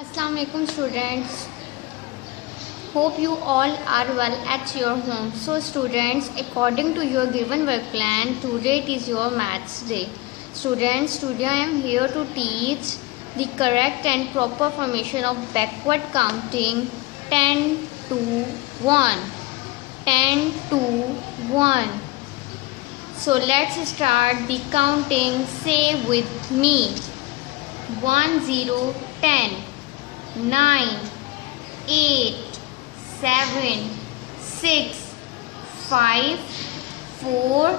Assalamu alaikum students. Hope you all are well at your home. So students, according to your given work plan, today it is your maths day. Students, today I am here to teach the correct and proper formation of backward counting 10 to 1. 10 to 1. So let's start the counting. Say with me. 1 0 10 9 8 7 6 5 4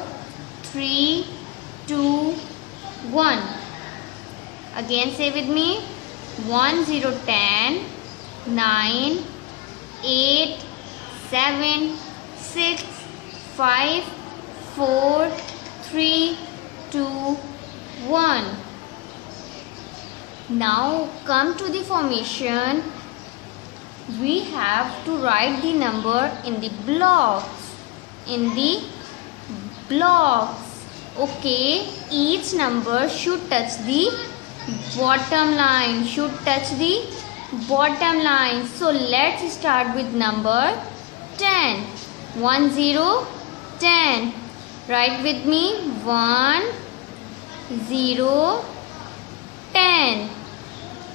3 2 1. Again say with me. 1 0 10 9 8 7 6 5 4 3 2 1. Now come to the formation. We have to write the number in the blocks. Okay, each number should touch the bottom line. So let's start with number 10. 1 0 10. Write with me. 1 0 10.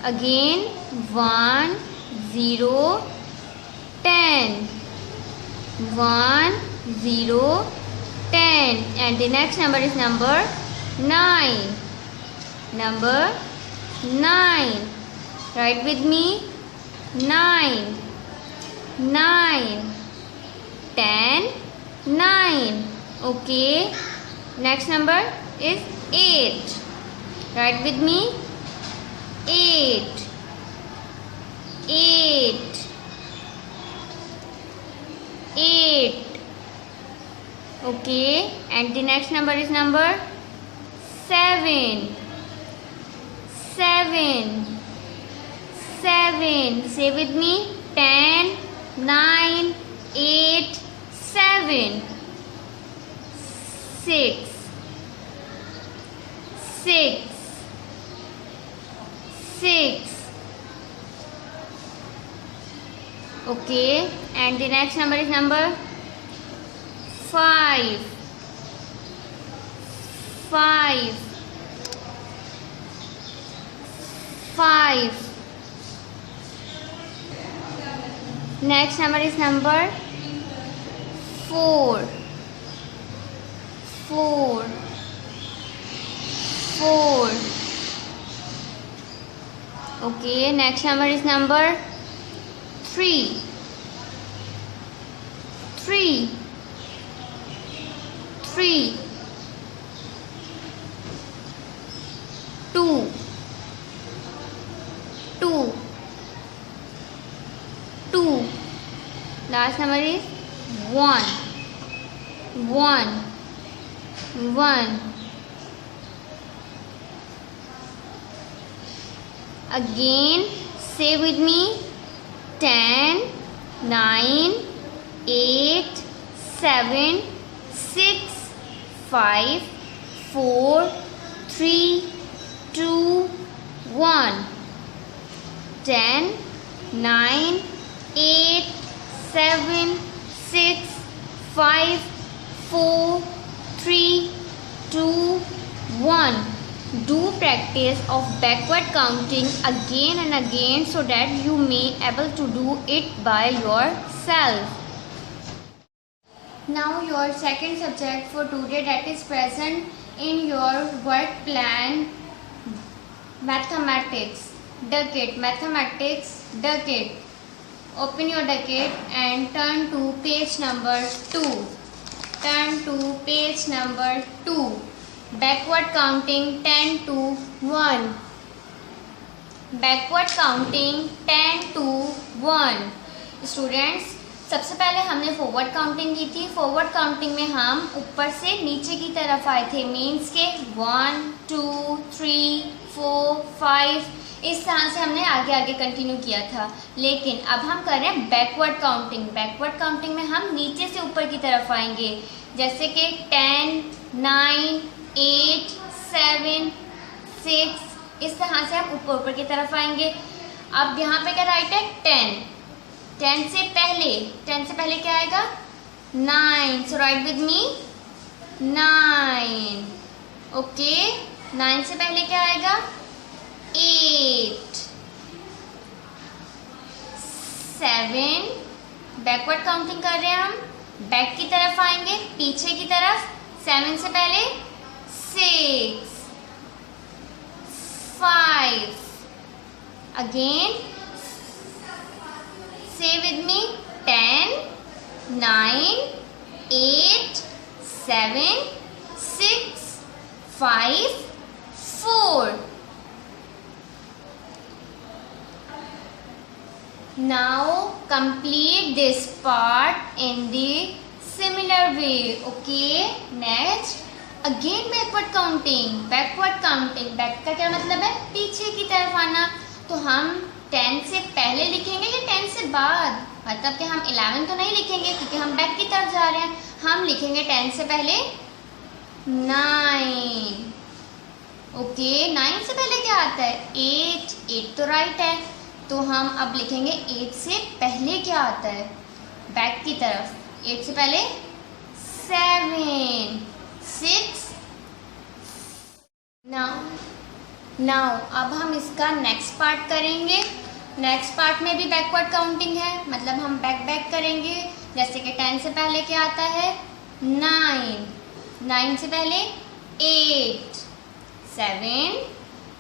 Again 1 0 10. 1 0 10. And the next number is number 9. Number 9. Write with me. 9 9 10 9. Okay. Next number is 8. Write with me. 8 8 8. Okay, and the next number is number 7 7 7. Say with me. 10 9 8 7 6 6 6. Okay, and the next number is number 5 5 5. Next number is number 4 4 4. Okay, next number is number 3 3 3. 2 2 2. Last number is 1 1 1. Again say with me. 10 9 8 7 6 5 4 3 2 1. 10 9 8 7 6 5 4 3 2 1. Do practice of backward counting again and again so that you may able to do it by yourself. Now your second subject for today, that is present in your work plan, mathematics decade. Open your decade and turn to page number 2. Backward counting 10 to 1. Backward counting 10 to 1. Students, सबसे पहले हमने forward counting की थी. Forward counting में हम ऊपर से नीचे की तरफ आए थे. मीन्स के 1 2 3 4 5 इस तरह से हमने आगे आगे कंटिन्यू किया था. लेकिन अब हम कर रहे हैं बैकवर्ड काउंटिंग. बैकवर्ड काउंटिंग में हम नीचे से ऊपर की तरफ आएंगे. जैसे कि 10 9 8 7 6 इस तरह से हम ऊपर ऊपर की तरफ आएंगे. अब यहाँ पे क्या राइट है 10, 10 से पहले क्या आएगा 9, सो राइट विद मी 9, ओके। 9 से पहले क्या आएगा 8, 7, बैकवर्ड काउंटिंग कर रहे हैं हम, बैक की तरफ आएंगे, पीछे की तरफ, 7 से पहले 6, 5, again say with me 10, 9, 8, 7, 6, 5, 4. Now complete this part in the similar way. Okay, next again backward counting. Backward counting, back का क्या मतलब है पीछे की तरफ आना। तो हम 10 से पहले लिखेंगे या 10 से बाद, मतलब कि हम 11 तो नहीं लिखेंगे क्योंकि हम बैक की तरफ जा रहे हैं। हम लिखेंगे 10 से पहले 9, ओके। 9 से पहले क्या आता है 8, 8 तो राइट है, तो हम अब लिखेंगे 8 से पहले क्या आता है बैक की तरफ। 8 से पहले 7, 6, नाउ अब हम इसका नेक्स्ट पार्ट करेंगे। नेक्स्ट पार्ट में भी बैकवर्ड काउंटिंग है, मतलब हम बैक करेंगे। जैसे कि 10 से पहले क्या आता है 9, 9 से पहले 8, 7,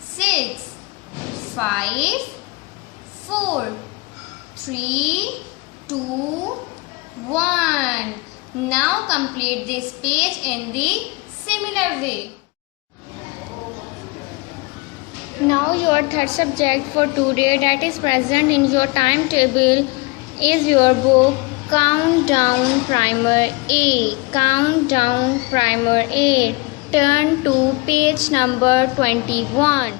6, 5, 4, 3, 2, 1. Now complete this page in the similar way. Now your third subject for today that is present in your timetable is your book Countdown Primer A. Countdown Primer A. Turn to page number 21.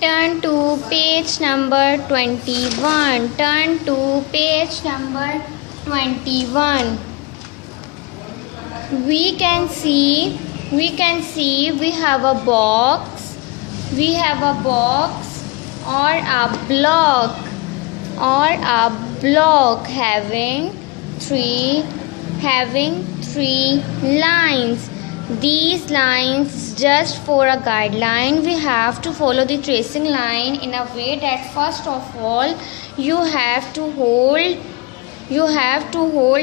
Turn to page number 21. Turn to page number 21. We can see we have a box. We have a box or a block having three lines. These lines just for a guideline. We have to follow the tracing line in a way that first of all you have to hold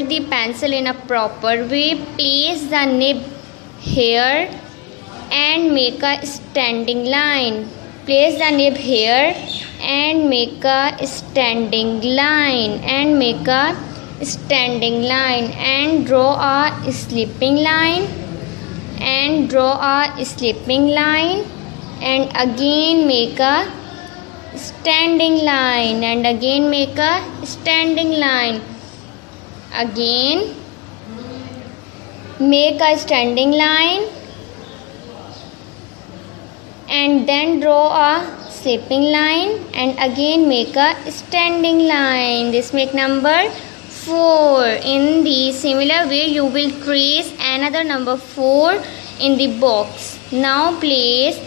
the pencil in a proper way. Place the nib here and make a standing line. Place the nib here and make a standing line and draw a slipping line and again make a standing line again make a standing line and then draw a slipping line and again make a standing line. This make number 4. In the similar way you will trace another number 4 in the box. Now place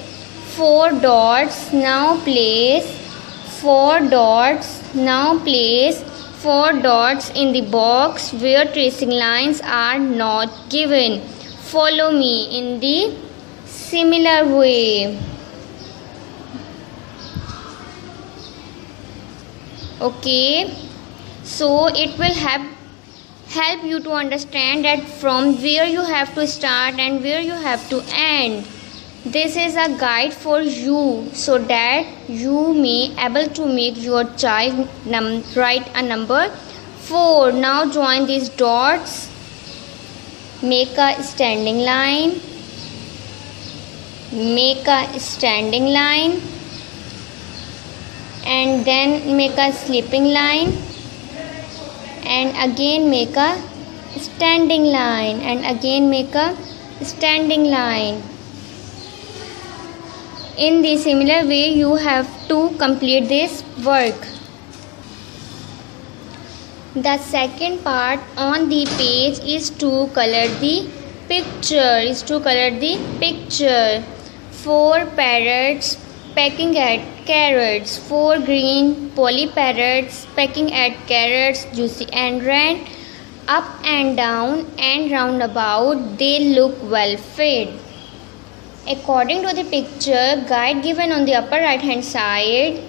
4 dots. Now place 4 dots in the box where tracing lines are not given. Follow me in the similar way. Okay, so it will help you to understand that from where you have to start and where you have to end. This is a guide for you so that you may able to make your child write a number 4. Now join these dots, make a standing line, and then make a slipping line and again make a standing line and again make a standing line. In the similar way you have to complete this work. The second part on the page is to color the picture. 4 parrots pecking at carrots. 4 green poly parrots pecking at carrots, Juicy and Red. Up and down and round about, they look well fed. According to the picture guide given on the upper right hand side,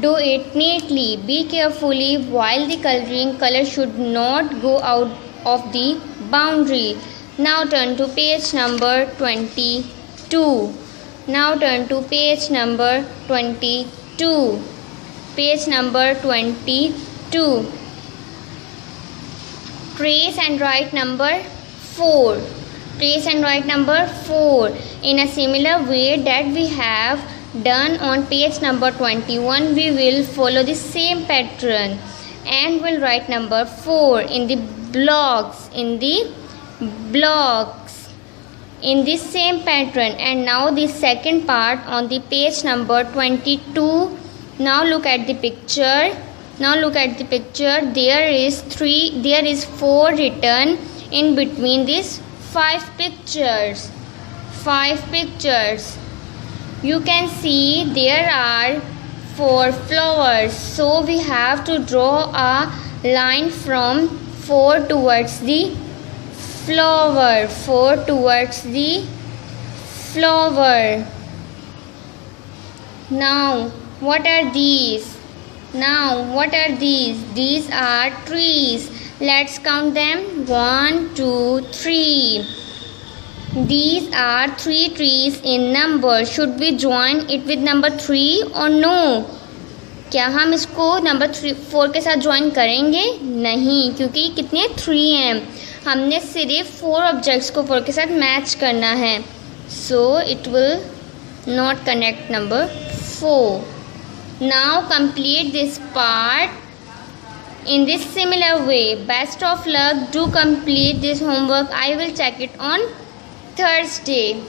do it neatly. Be carefully while the coloring. Color should not go out of the boundary. Now turn to page number 22. Now turn to page number 22. Page number 22. Trace and write number 4. Trace and write number 4 in a similar way that we have done on page number 21. We will follow the same pattern and will write number 4 in the blocks, in the same pattern. And now the second part on the page number 22. Now look at the picture. There is 4 written in between these 5 pictures. You can see there are 4 flowers. So we have to draw a line from 4 towards the flower. Now what are these? These are trees. Let's count them. 1, 2, 3. These are 3 trees in number. Should we join it with number 3 or no? क्या हम इसको number 4 के साथ join करेंगे? नहीं, क्योंकि कितने 3 हैं. हमने सिर्फ 4 ऑब्जेक्ट्स को 4 के साथ मैच करना है. So it will not connect number 4. Now complete this part in this similar way. Best of luck. Do complete this homework. I will check it on Thursday.